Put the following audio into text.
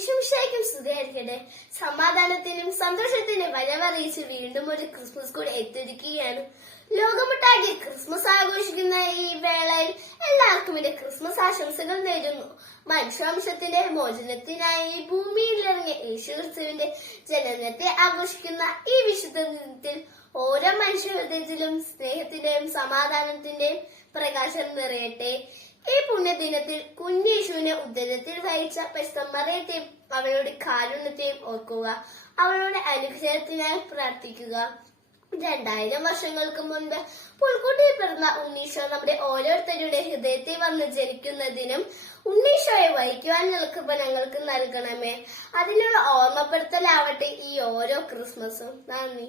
ഈശോമിശിഹായ്ക്കും സ്തുതിയായിരിക്കട്ടെ. സമാധാനത്തിനും സന്തോഷത്തിനും വരവറിയിച്ച് വീണ്ടും ഒരു ക്രിസ്മസ് കൂടി എത്തിയിരിക്കുകയാണ്. ലോകമൊട്ടാകെ ക്രിസ്മസ് ആഘോഷിക്കുന്ന ഈ വേളയിൽ എല്ലാവർക്കും എന്റെ ക്രിസ്മസ് ആശംസകൾ നേരുന്നു. മനുഷ്യാംശത്തിന്റെ മോചനത്തിനായി ഭൂമിയിലിറങ്ങിയ യേശുക്രിസ്തുവിന്റെ ജനനത്തെ ആഘോഷിക്കുന്ന ഈ വിശുദ്ധ ദിനത്തിൽ ഓരോ മനുഷ്യഹൃദയത്തിലും സ്നേഹത്തിന്റെയും സമാധാനത്തിന്റെയും പ്രകാശം നിറയട്ടെ. ഈ പുണ്യദിനത്തിൽ കുഞ്ഞേശുവിനെ ഉദരത്തിൽ വഹിച്ച പെസമ്മറയത്തെയും അവളുടെ കാരുണ്യത്തെയും ഓർക്കുക. അവളുടെ അനുഗ്രഹത്തിനായി പ്രാർത്ഥിക്കുക. 2000 വർഷങ്ങൾക്ക് മുൻപ് പുൽക്കൂട്ടിൽ പിറന്ന ഉണ്ണീശോ നമ്മുടെ ഓരോരുത്തരുടെ ഹൃദയത്തിൽ വന്ന് ജനിക്കുന്നതിനും ഉണ്ണീശോയെ വഹിക്കുവാനുള്ള കൃപ ഞങ്ങൾക്ക് നൽകണമേ. അതിനുള്ള ഓർമ്മപ്പെടുത്തലാവട്ടെ ഈ ഓരോ ക്രിസ്മസും. നന്ദി.